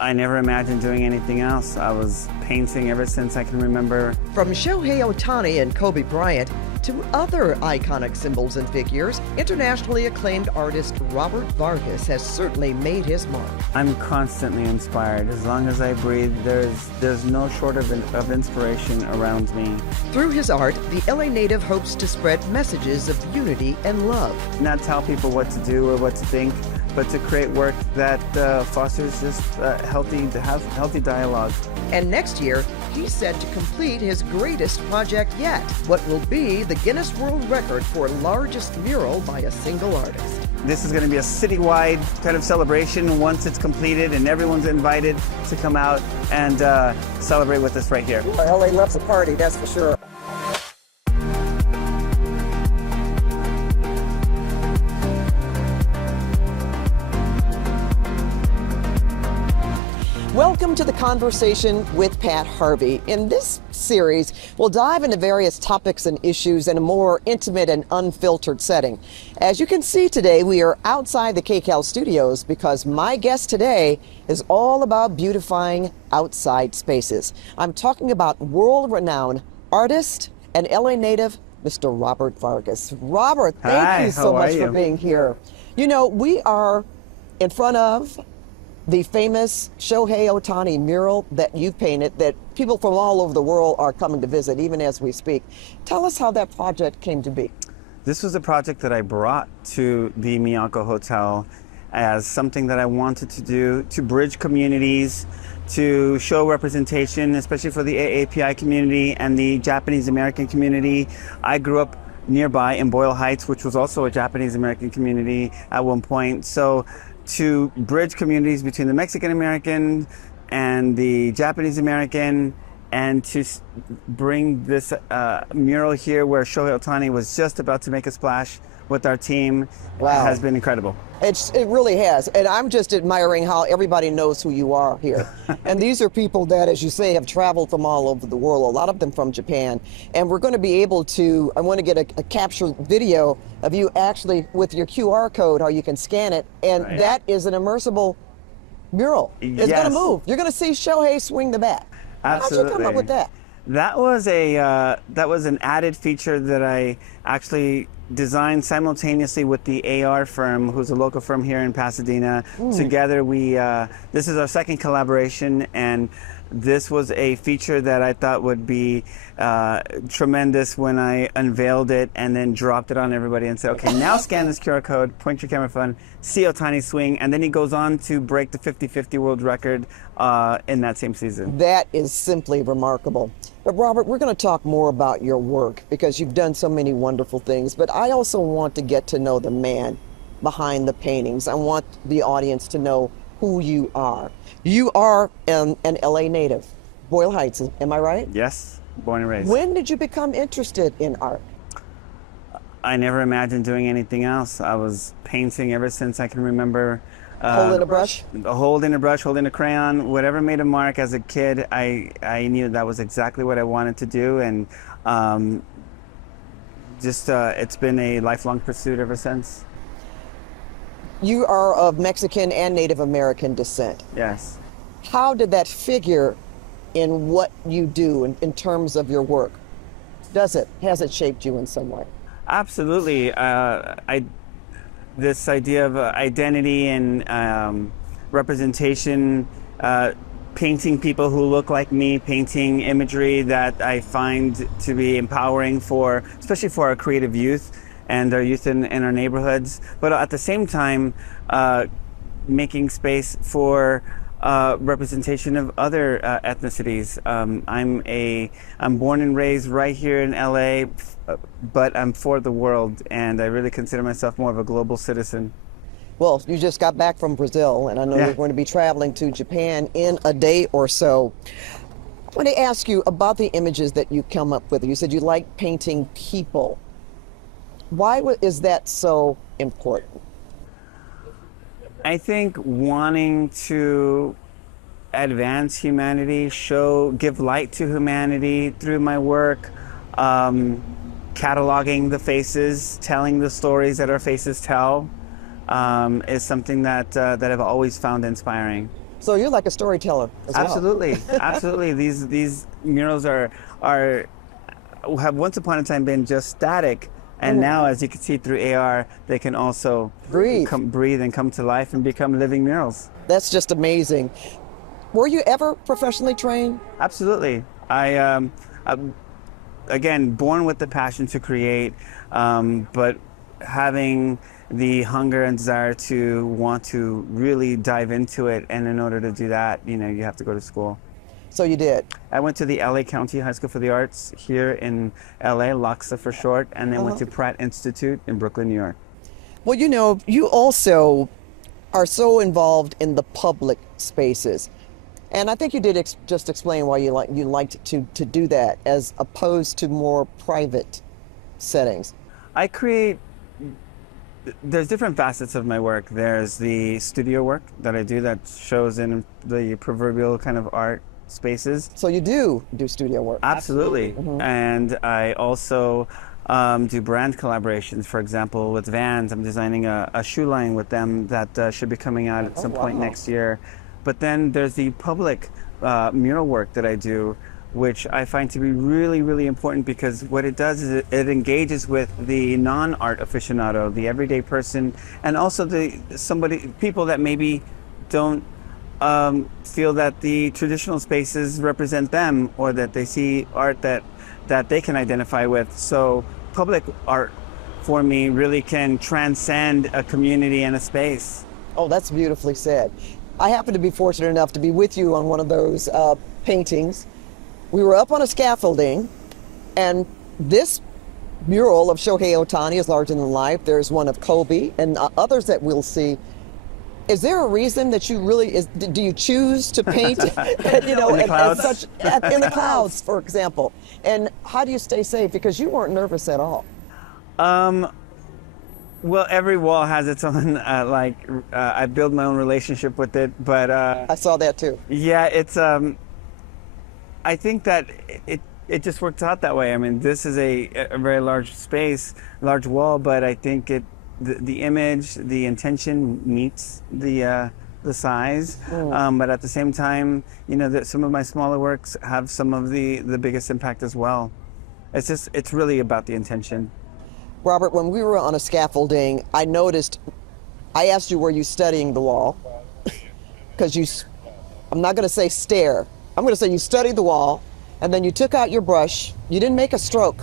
I never imagined doing anything else. I was painting ever since I can remember. From Shohei Ohtani and Kobe Bryant to other iconic symbols and figures, internationally acclaimed artist Robert Vargas has certainly made his mark. I'm constantly inspired. As long as I breathe, there's no short of inspiration around me. Through his art, the LA native hopes to spread messages of unity and love. Not tell people what to do or what to think, but to create work that fosters just healthy dialogue. And next year, he's set to complete his greatest project yet, what will be the Guinness World Record for largest mural by a single artist. This is going to be a citywide kind of celebration once it's completed, and everyone's invited to come out and celebrate with us right here. Well, LA loves a party, that's for sure. Welcome to The Conversation with Pat Harvey. In this series, we'll dive into various topics and issues in a more intimate and unfiltered setting. As you can see today, we are outside the KCAL studios because my guest today is all about beautifying outside spaces. I'm talking about world-renowned artist and LA native, Mr. Robert Vargas. Robert, thank you so much for being here. You know, we are in front of the famous Shohei Ohtani mural that you painted that people from all over the world are coming to visit, even as we speak. Tell us how that project came to be. This was a project that I brought to the Miyako Hotel as something that I wanted to do to bridge communities, to show representation, especially for the AAPI community and the Japanese American community. I grew up nearby in Boyle Heights, which was also a Japanese American community at one point. So to bridge communities between the Mexican American and the Japanese American, and to bring this mural here where Shohei Ohtani was just about to make a splash with our team, has been incredible. It really has, and I'm just admiring how everybody knows who you are here. And these are people that, as you say, have traveled from all over the world, a lot of them from Japan. And we're going to be able to, I want to get a captured video of you actually with your QR code, how you can scan it, and that is an immersible mural. It's going to move. You're going to see Shohei swing the bat. Absolutely. How'd you come up with that? That was an added feature that I actually designed simultaneously with the AR firm, who's a local firm here in Pasadena. Together this is our second collaboration, and this was a feature that I thought would be tremendous when I unveiled it and then dropped it on everybody and said, okay, now scan this QR code, point your camera phone, see Ohtani swing, and then he goes on to break the 50-50 world record in that same season. That is simply remarkable. But Robert, we're going to talk more about your work because you've done so many wonderful things, but I also want to get to know the man behind the paintings. I want the audience to know who you are. You are an LA native, Boyle Heights, am I right? Yes, born and raised. When did you become interested in art? I never imagined doing anything else. I was painting ever since I can remember. Holding a brush? Holding a brush, holding a crayon, whatever made a mark as a kid, I knew that was exactly what I wanted to do, and it's been a lifelong pursuit ever since. You are of Mexican and Native American descent. Yes. How did that figure in what you do in terms of your work? Has it shaped you in some way? Absolutely. This idea of identity and representation, painting people who look like me, painting imagery that I find to be empowering especially for our creative youth and our youth in our neighborhoods, but at the same time, making space for representation of other ethnicities. I'm born and raised right here in LA, but I'm for the world, and I really consider myself more of a global citizen. Well, you just got back from Brazil, and I know you're going to be traveling to Japan in a day or so. I want to ask you about the images that you come up with. You said you like painting people. Why is that so important? I think wanting to advance humanity, give light to humanity through my work, cataloging the faces, telling the stories that our faces tell, is something that I've always found inspiring. So you're like a storyteller as well. Absolutely, absolutely. These murals have once upon a time been just static, and now, as you can see through AR, they can also breathe and come to life and become living murals. That's just amazing. Were you ever professionally trained? Absolutely. I'm, again, born with the passion to create, but having the hunger and desire to want to really dive into it, and in order to do that, you have to go to school. So you did? I went to the LA County High School for the Arts here in LA, LACSA for short, and then went to Pratt Institute in Brooklyn, New York. Well, you also are so involved in the public spaces. And I think you did just explain why you liked to do that as opposed to more private settings. There's different facets of my work. There's the studio work that I do that shows in the proverbial kind of art spaces. So you do studio work? Absolutely. And I also do brand collaborations. For example, with Vans, I'm designing a shoe line with them that should be coming out at some point next year. But then there's the public mural work that I do, which I find to be really, really important, because what it does is it engages with the non-art aficionado, the everyday person, and also people that maybe don't feel that the traditional spaces represent them, or that they see art that they can identify with. So public art for me really can transcend a community and a space. Oh, that's beautifully said. I happen to be fortunate enough to be with you on one of those paintings. We were up on a scaffolding, and this mural of Shohei Ohtani is larger than life. There's one of Kobe and others that we'll see. Is there a reason that you really do you choose to paint in the clouds, for example? And how do you stay safe? Because you weren't nervous at all. Well, every wall has its own, I build my own relationship with it, but... I saw that too. Yeah, it's, I think that it just worked out that way. I mean, this is a very large space, large wall, but I think the image, the intention meets the size. But at the same time, some of my smaller works have some of the biggest impact as well. It's really about the intention. Robert, when we were on a scaffolding, I asked you, were you studying the wall? Because I'm not going to say stare. I'm going to say you studied the wall, and then you took out your brush. You didn't make a stroke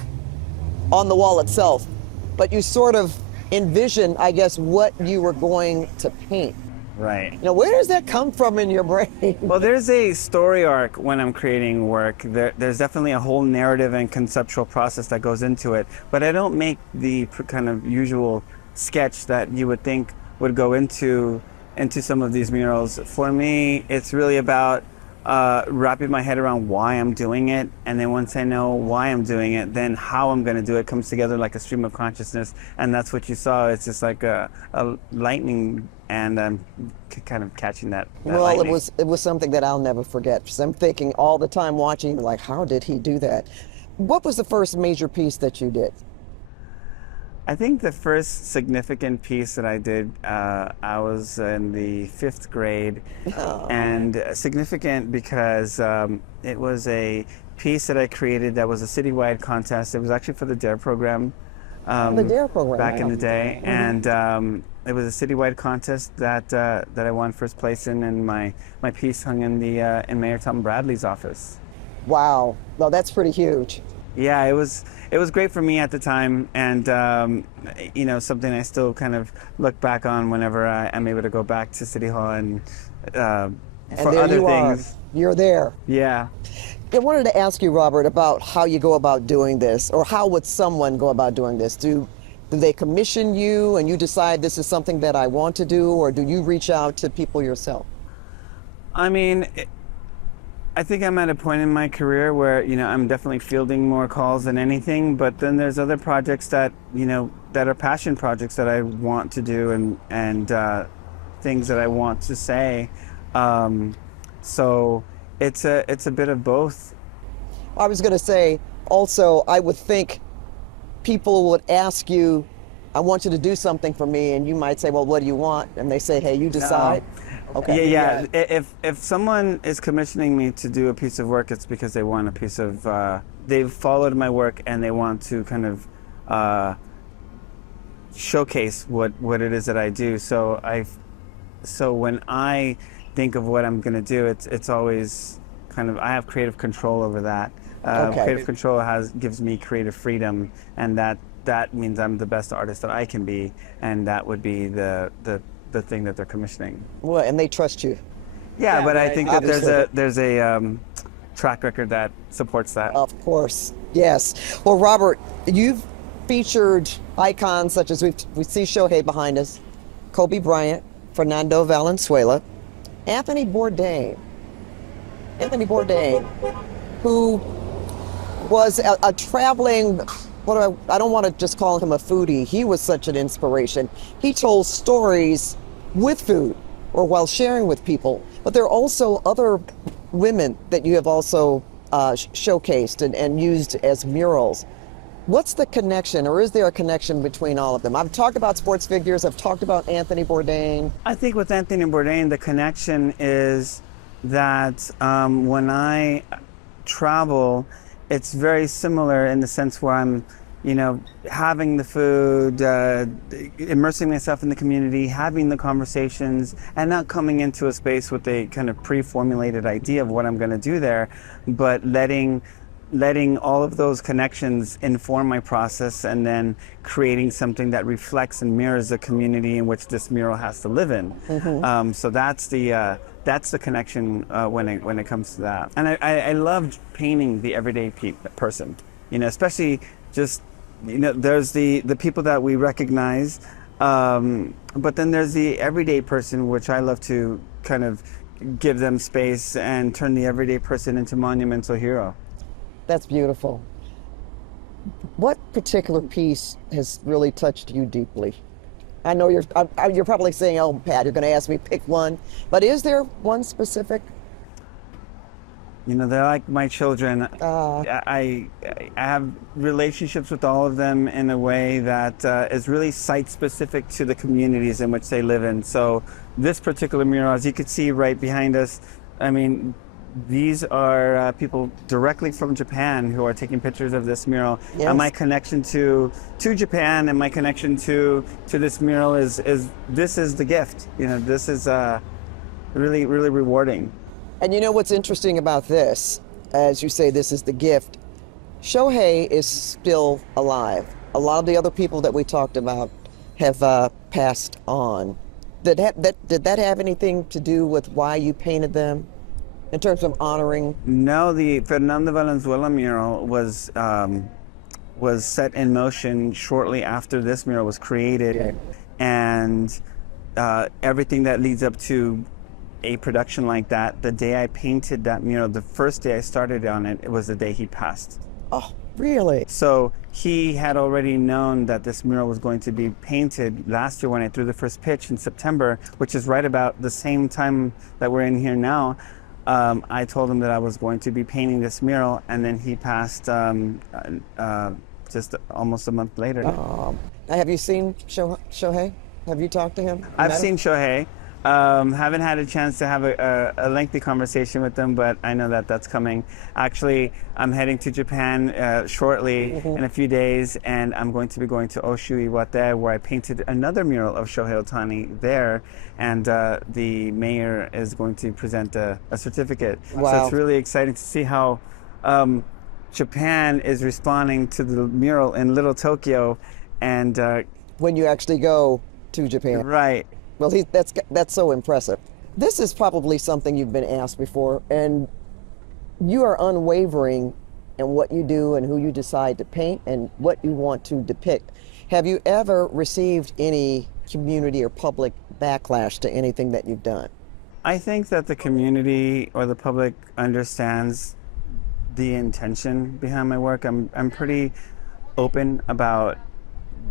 on the wall itself, but you sort of envisioned, I guess, what you were going to paint. Right. Now, where does that come from in your brain? Well, there's a story arc when I'm creating work. There's definitely a whole narrative and conceptual process that goes into it, but I don't make the kind of usual sketch that you would think would go into some of these murals. For me, it's really about wrapping my head around why I'm doing it, and then once I know why I'm doing it, then how I'm going to do it comes together like a stream of consciousness, and that's what you saw. It's just like a lightning, and I'm kind of catching that well, lightning. it was something that I'll never forget, because I'm thinking all the time watching, like, how did he do that? What was the first major piece that you did? I think the first significant piece that I did, I was in the 5th grade, and significant because it was a piece that I created that was a citywide contest. It was actually for the DARE program, the DARE program back in the day, and it was a citywide contest that I won first place in, and my piece hung in Mayor Tom Bradley's office. Wow, well, that's pretty huge. Yeah, it was great for me at the time, and something I still kind of look back on whenever I'm able to go back to City Hall and for there other you things. Are. You're there. Yeah. I wanted to ask you, Robert, about how you go about doing this, or how would someone go about doing this? Do they commission you and you decide this is something that I want to do, or do you reach out to people yourself? I mean, I think I'm at a point in my career where, I'm definitely fielding more calls than anything, but then there's other projects that, that are passion projects that I want to do, and things that I want to say. So it's a bit of both. I was going to say, also, I would think people would ask you I want you to do something for me, and you might say, well, what do you want? And they say, hey, you decide. Okay. Yeah. If someone is commissioning me to do a piece of work, it's because they want a piece of. They've followed my work and they want to kind of showcase what it is that I do. So when I think of what I'm going to do, it's always kind of, I have creative control over that. Creative control gives me creative freedom, and that means I'm the best artist that I can be, and that would be the thing that they're commissioning. Well, and they trust you. Yeah, but I think that Obviously. there's a track record that supports that. Of course, yes. Well, Robert, you've featured icons such as we see Shohei behind us, Kobe Bryant, Fernando Valenzuela, Anthony Bourdain, who was a traveling, I don't want to just call him a foodie. He was such an inspiration. He told stories with food or while sharing with people. But there are also other women that you have also showcased and used as murals. What's the connection, or is there a connection between all of them? I've talked about sports figures. I've talked about Anthony Bourdain. I think with Anthony Bourdain, the connection is that when I travel, it's very similar in the sense where I'm, having the food, immersing myself in the community, having the conversations, and not coming into a space with a kind of pre-formulated idea of what I'm going to do there, but letting all of those connections inform my process, and then creating something that reflects and mirrors the community in which this mural has to live in. Mm-hmm. So that's the connection when it comes to that. And I love painting the everyday person, especially just, there's the people that we recognize, but then there's the everyday person, which I love to kind of give them space and turn the everyday person into monumental hero. That's beautiful. What particular piece has really touched you deeply? I know you're probably saying, oh, Pat, you're going to ask me pick one, but is there one specific? They're like my children. I have relationships with all of them in a way that is really site-specific to the communities in which they live in. So this particular mural, as you can see right behind us, these are people directly from Japan who are taking pictures of this mural. Yes. And my connection to Japan and my connection to this mural is this is the gift. This is really, really rewarding. And what's interesting about this, as you say, this is the gift. Shohei is still alive. A lot of the other people that we talked about have passed on. Did that have anything to do with why you painted them? In terms of honoring? No, the Fernando Valenzuela mural was set in motion shortly after this mural was created. Okay. And everything that leads up to a production like that, the day I painted that mural, the first day I started on it, it was the day he passed. Oh, really? So he had already known that this mural was going to be painted last year when I threw the first pitch in September, which is right about the same time that we're in here now. I told him that I was going to be painting this mural, and then he passed just almost a month later. Have you seen Shohei? Have you talked to him? I've seen Shohei. Haven't had a chance to have a lengthy conversation with them, but I know that that's coming. Actually, I'm heading to Japan shortly in a few days, and I'm going to be going to Oshu Iwate, where I painted another mural of Shohei Ohtani there, and the mayor is going to present a certificate. Wow. So it's really exciting to see how Japan is responding to the mural in Little Tokyo, and when you actually go to Japan. Right. Well, that's so impressive. This is probably something you've been asked before, and you are unwavering in what you do and who you decide to paint and what you want to depict. Have you ever received any community or public backlash to anything that you've done? I think that the community or the public understands the intention behind my work. I'm pretty open about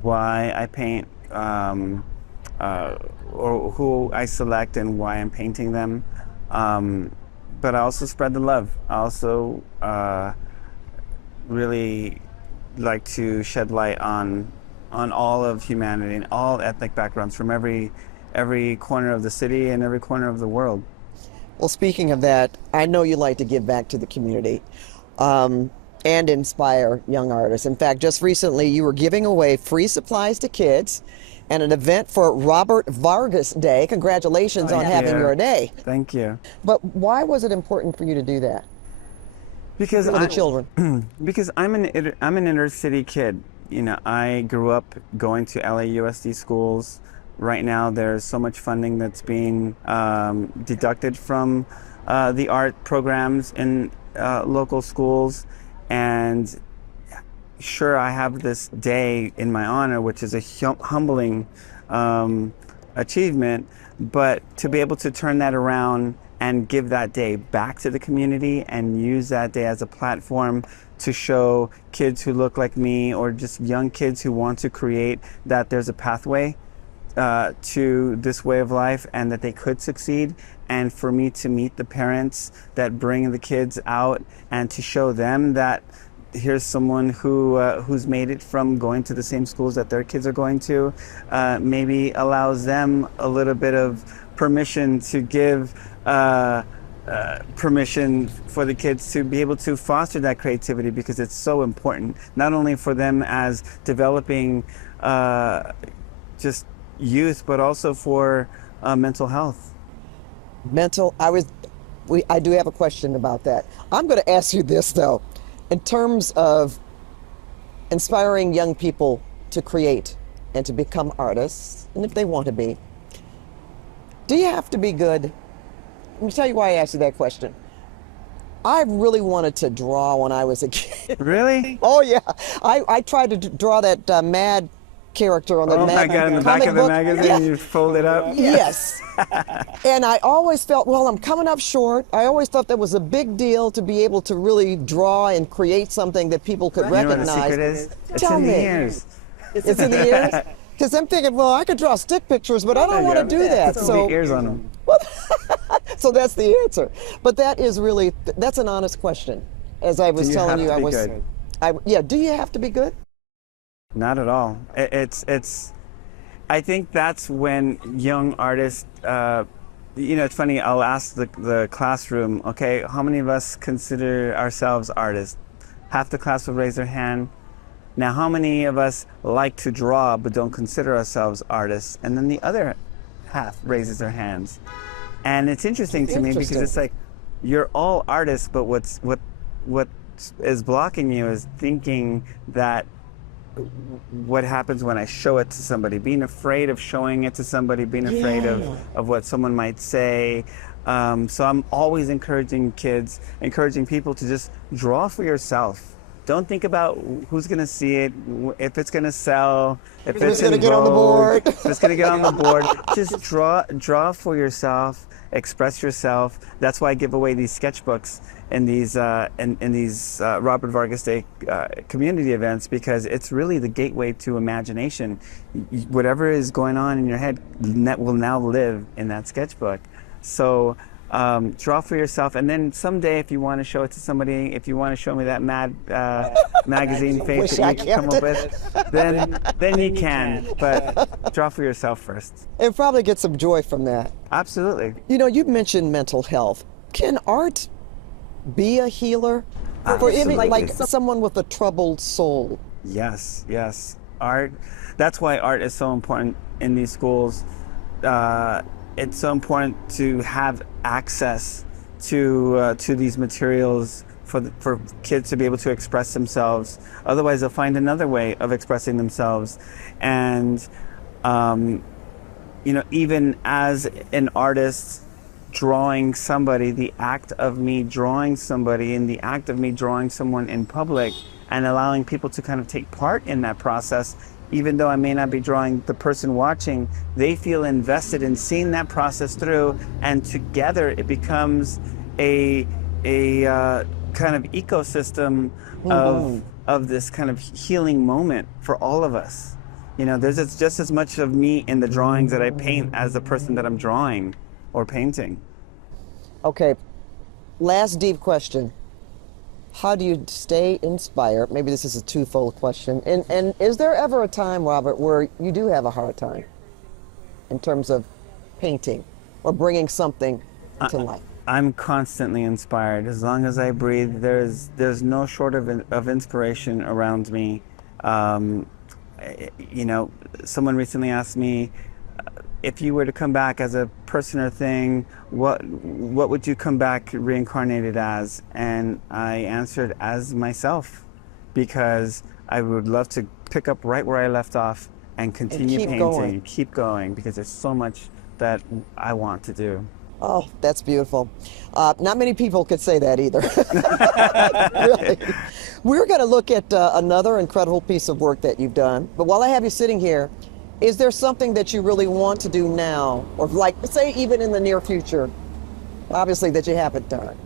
why I paint, or who I select and why I'm painting them. But I also spread the love. I also really like to shed light on on all of humanity and all ethnic backgrounds from every corner of the city and every corner of the world. Well, speaking of that, I know you like to give back to the community and inspire young artists. In fact, just recently you were giving away free supplies to kids and an event for Robert Vargas Day. Congratulations on having your day. Thank you. But why was it important for you to do that? Because for the children. Because I'm an inner city kid. You know, I grew up going to LAUSD schools. Right now, there's so much funding that's being deducted from the art programs in local schools, and sure, I have this day in my honor, which is a humbling achievement, but to be able to turn that around and give that day back to the community and use that day as a platform to show kids who look like me or just young kids who want to create that there's a pathway to this way of life and that they could succeed, and for me to meet the parents that bring the kids out and to show them that here's someone who's made it from going to the same schools that their kids are going to, maybe allows them a little bit of permission to give permission for the kids to be able to foster that creativity, because it's so important, not only for them as developing just youth, but also for mental health. I do have a question about that. I'm going to ask you this though, in terms of inspiring young people to create and to become artists, and if they want to be, do you have to be good? Let me tell you why I asked you that question. I really wanted to draw when I was a kid. Really? Oh yeah, I tried to draw that mad character on the in the back of the magazine. Yeah. You fold it up. Yes. And I always felt, well, I'm coming up short. I always thought that was a big deal to be able to really draw and create something that people could recognize. You know what the secret is? It's Tell in me. the ears. It's in the ears? Because I'm thinking, well, I could draw stick pictures, but I don't want to do that. Put the ears on them. So that's the answer. But that is really, that's an honest question. As I was telling you, do you have to be good? Not at all. I think that's when young artists, you know, it's funny, I'll ask the classroom, okay, how many of us consider ourselves artists? Half the class will raise their hand. Now, how many of us like to draw but don't consider ourselves artists? And then the other half raises their hands. And it's interesting to me because it's like, you're all artists, but what is blocking you is thinking that what happens when I show it to somebody, being afraid of showing it to somebody, being afraid of what someone might say. So I'm always encouraging people to just draw for yourself. Don't think about who's going to see it, if it's going to sell, if it's going to get on the board. If it's going to get on the board. Just draw for yourself, express yourself. That's why I give away these sketchbooks in these Robert Vargas Day community events, because it's really the gateway to imagination. Whatever is going on in your head will now live in that sketchbook. So draw for yourself, and then someday, if you want to show it to somebody, if you want to show me that mad magazine face that you come up with, then you can. But draw for yourself first. And probably get some joy from that. Absolutely. You know, you mentioned mental health. Can art be a healer for even like someone with a troubled soul? Yes. Art. That's why art is so important in these schools. It's so important to have access to these materials for kids to be able to express themselves. Otherwise, they'll find another way of expressing themselves. And you know, even as an artist drawing somebody, the act of me drawing somebody and the act of me drawing someone in public and allowing people to kind of take part in that process, even though I may not be drawing the person watching, they feel invested in seeing that process through, and together it becomes a kind of ecosystem of this kind of healing moment for all of us. You know, there's just as much of me in the drawings that I paint as the person that I'm drawing or painting. Okay, last deep question. how do you stay inspired? Maybe this is a twofold question. And is there ever a time, Robert, where you do have a hard time in terms of painting or bringing something to life? I'm constantly inspired. As long as I breathe, there's no short of inspiration around me. You know, someone recently asked me, if you were to come back as a person or thing, what would you come back reincarnated as? And I answered as myself, because I would love to pick up right where I left off and continue painting, keep going, because there's so much that I want to do. Oh, that's beautiful. Not many people could say that either. Really. We're going to look at another incredible piece of work that you've done. But while I have you sitting here, is there something that you really want to do now, or like, say, even in the near future, obviously, that you haven't done?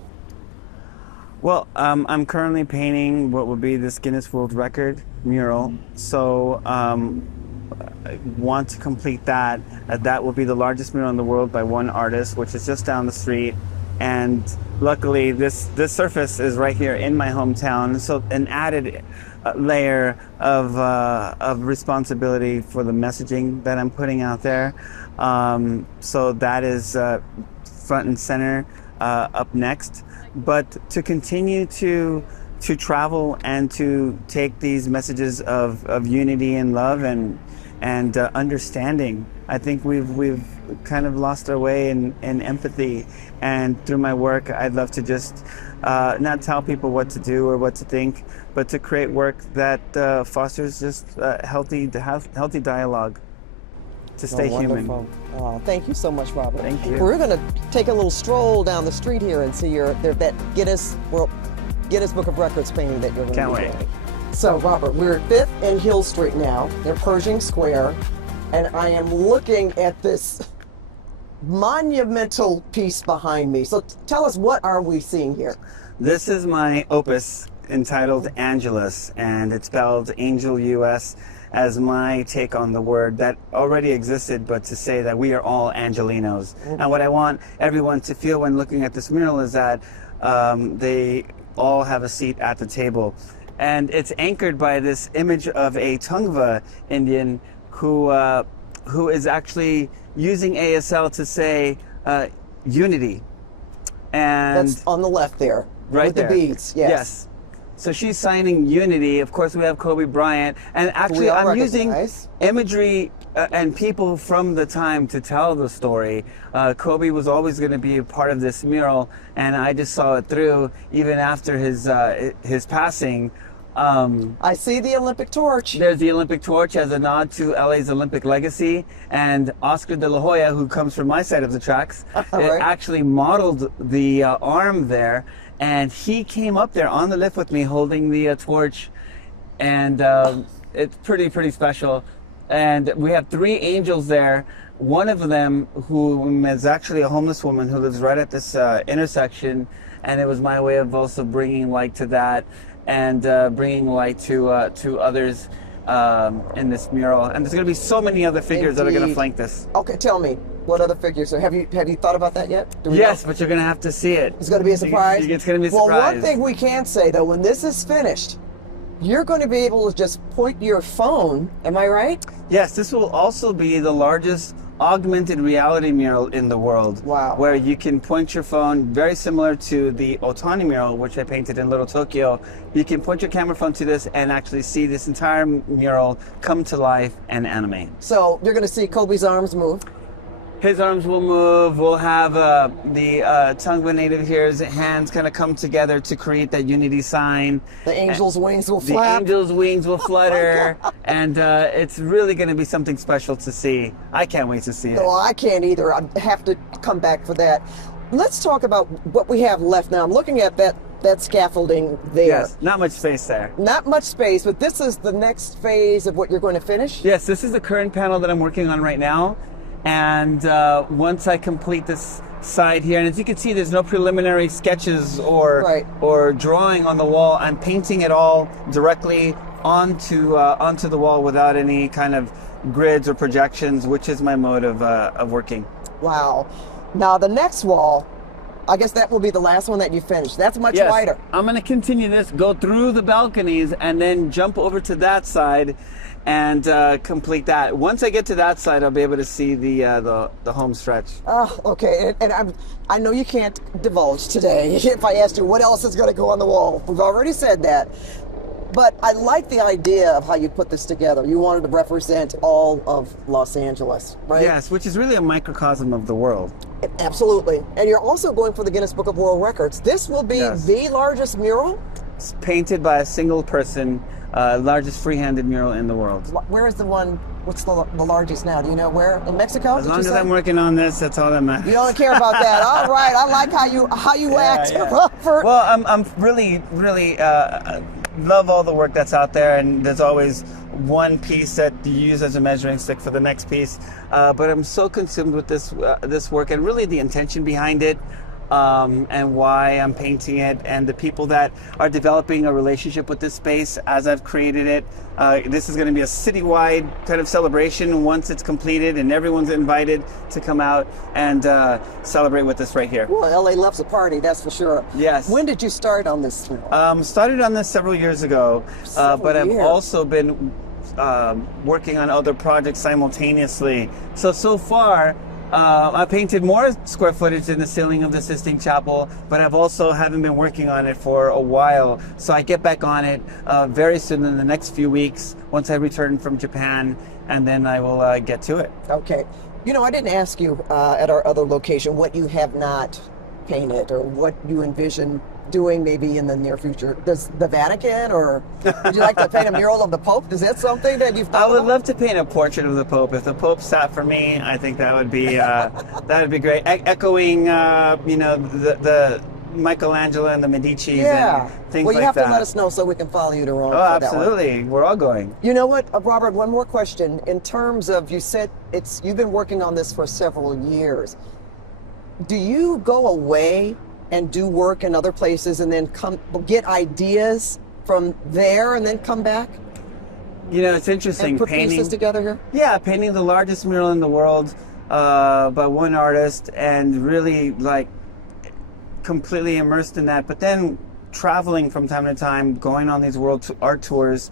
Well, I'm currently painting what would be this Guinness World Record mural. So I want to complete that. That will be the largest mural in the world by one artist, which is just down the street. And luckily, this surface is right here in my hometown. So an added layer of responsibility for the messaging that I'm putting out there. So that is front and center up next. But to continue to travel and to take these messages of unity and love and understanding. I think we've kind of lost our way in empathy. And through my work, I'd love to just not tell people what to do or what to think, but to create work that fosters just healthy dialogue to stay human. Oh, thank you so much, Robert. Thank you. We're going to take a little stroll down the street here and see that Guinness Book of Records painting that you're going to be doing. So, Robert, we're at 5th and Hill Street now. They're Pershing Square, and I am looking at this monumental piece behind me. So tell us, what are we seeing here? This is my opus entitled Angelus, and it's spelled Angel US as my take on the word that already existed, but to say that we are all Angelinos. Mm-hmm. And what I want everyone to feel when looking at this mural is that they all have a seat at the table. And it's anchored by this image of a Tongva Indian who is actually using ASL to say unity. And that's on the left there, right with there. The beads. Yes. So she's signing unity. Of course, we have Kobe Bryant, and actually, I'm using imagery and people from the time to tell the story. Kobe was always going to be a part of this mural, and I just saw it through even after his passing. I see the Olympic torch. There's the Olympic torch as a nod to LA's Olympic legacy. And Oscar de la Hoya, who comes from my side of the tracks, actually modeled the arm there. And he came up there on the lift with me holding the torch. And it's pretty special. And we have 3 angels there. One of them who is actually a homeless woman who lives right at this intersection. And it was my way of also bringing light to that. And bringing light to others in this mural. And there's going to be so many other figures that are going to flank this. Okay, tell me, what other figures? Have you thought about that yet? Yes, but you're going to have to see it. It's going to be a surprise? It's going to be a surprise. Well, one thing we can say, though, when this is finished, you're going to be able to just point your phone, am I right? Yes, this will also be the largest augmented reality mural in the world. Wow. Where you can point your phone, very similar to the Ohtani mural, which I painted in Little Tokyo. You can point your camera phone to this and actually see this entire mural come to life and animate. So you're going to see Kobe's arms move. His arms will move. We'll have the Tongva native here's hands kind of come together to create that unity sign. The angel's wings will flap. The angel's wings will flutter. And it's really going to be something special to see. I can't wait to see it. No, I can't either. I have to come back for that. Let's talk about what we have left now. I'm looking at that scaffolding there. Yes, not much space there. Not much space, but this is the next phase of what you're going to finish? Yes, this is the current panel that I'm working on right now. And once I complete this side here, and as you can see, there's no preliminary sketches or drawing on the wall. I'm painting it all directly onto the wall without any kind of grids or projections, which is my mode of working. Wow. Now the next wall I guess that will be the last one that you finish. That's much Yes, wider. I'm going to continue this, go through the balconies, and then jump over to that side and complete that. Once I get to that side, I'll be able to see the home stretch. Oh, okay. And I know you can't divulge today if I asked you what else is going to go on the wall. We've already said that. But I like the idea of how you put this together. You wanted to represent all of Los Angeles, right? Yes, which is really a microcosm of the world. Absolutely. And you're also going for the Guinness Book of World Records. This will be Yes. the largest mural? It's painted by a single person, largest free-handed mural in the world. Where is the one, what's the largest now? Do you know where? In Mexico? As long as I'm working on this, that's all that matters. You don't care about that. All right. I like how you act, Yeah. Robert. Well, I'm really love all the work that's out there, and there's always one piece that you use as a measuring stick for the next piece. But I'm so consumed with this work and really the intention behind it, and why I'm painting it, and the people that are developing a relationship with this space as I've created it. This is going to be a citywide kind of celebration once it's completed, and everyone's invited to come out and celebrate with us right here. Well, LA loves a party, that's for sure. Yes. When did you start on this mural? Started on this several years ago, but I've years. also been working on other projects simultaneously. So far, I painted more square footage in the ceiling of the Sistine Chapel, but I've also haven't been working on it for a while. So I get back on it very soon in the next few weeks once I return from Japan, and then I will get to it. Okay. You know, I didn't ask you at our other location what you have not painted or what you envision doing maybe in the near future. Does the Vatican, or would you like to paint a mural of the Pope? Is that something that you've thought I would about? love to paint a portrait of the Pope. If the Pope sat for me, I think that would be great. Echoing, the Michelangelo and the Medicis Yeah. and things Well, you like have that. to let us know so we can follow you to Rome. Oh, for that one. absolutely. We're all going. You know what, Robert, one more question. In terms of, you said you've been working on this for several years. Do you go away and do work in other places and then get ideas from there and then come back You know, it's interesting. and put painting pieces together here? Yeah, painting the largest mural in the world by one artist, and really completely immersed in that. But then traveling from time to time, going on these world art tours,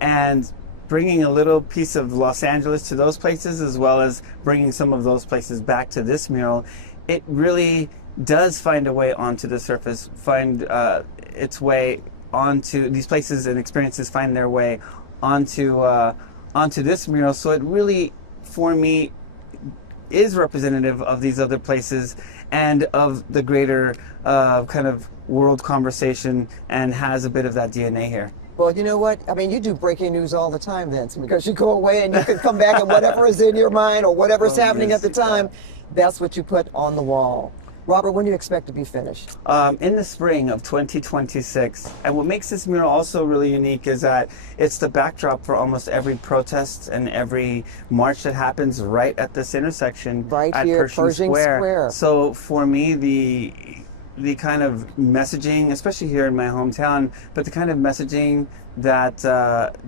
and bringing a little piece of Los Angeles to those places, as well as bringing some of those places back to this mural. It really does find a way onto the surface, find its way onto these places, and experiences find their way onto this mural. So it really, for me, is representative of these other places and of the greater kind of world conversation, and has a bit of that DNA here. Well, you know what? I mean, you do breaking news all the time, Vince, because you go away and you can come back and whatever is in your mind or whatever's happening yes, at the time, that's what you put on the wall. Robert, when do you expect to be finished? In the spring of 2026. And what makes this mural also really unique is that it's the backdrop for almost every protest and every march that happens right at this intersection, Right at here, Pershing Square. So for me, the kind of messaging, especially here in my hometown, but the kind of messaging that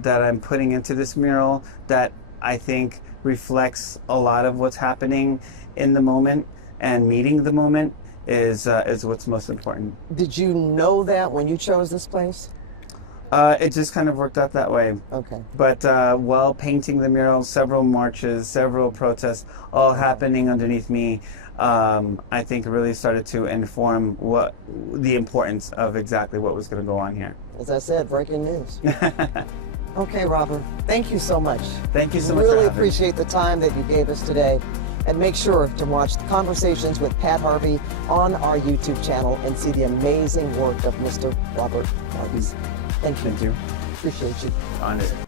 I'm putting into this mural, that I think reflects a lot of what's happening in the moment and meeting the moment, is what's most important. Did you know that when you chose this place? It just kind of worked out that way. Okay. But while painting the mural, several marches, several protests, all happening underneath me, I think it really started to inform the importance of exactly what was going to go on here. As I said, breaking news. Okay, Robert, thank you so much. Thank you so much for Really having me. appreciate the time that you gave us today. And make sure to watch the Conversations with Pat Harvey on our YouTube channel and see the amazing work of Mr. Robert Vargas. Thank you. Thank you. Appreciate you. Honored.